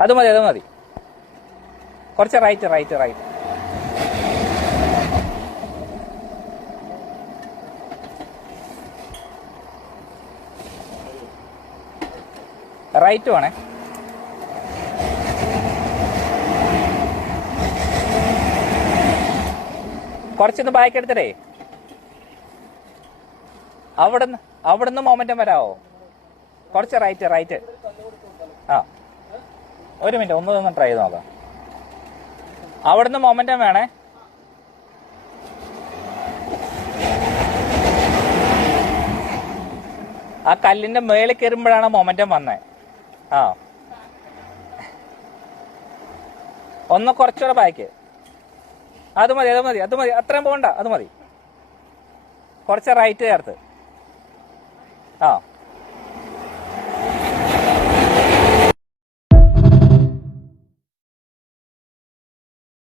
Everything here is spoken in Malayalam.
അത് മതി, അത് മതി. കുറച്ച് റൈറ്റ് റൈറ്റ് റൈറ്റ്. റൈറ്റ് വേണേ. കുറച്ചൊന്ന് ബാക്ക് എടുത്തിട്ടേ അവിടുന്ന് മൊമെന്റം വരാവോ? കുറച്ച് റൈറ്റ് റൈറ്റ്. ആ, ഒരു മിനിറ്റ്, ഒന്ന് ട്രൈ ചെയ്ത് നോക്കാം. അവിടുന്ന് മൊമെന്റം വേണേ. ആ കല്ലിന്റെ മേളിൽ കയറുമ്പോഴാണ് മൊമെന്റം വന്നേ. ആ, ഒന്ന് കുറച്ചുകൂടെ ബാക്ക്. അത് മതി, അത് മതി, അത് മതി. അത്രയും പോകണ്ട, അത് മതി. കുറച്ച് റൈറ്റ് ചേർത്ത്. ആ,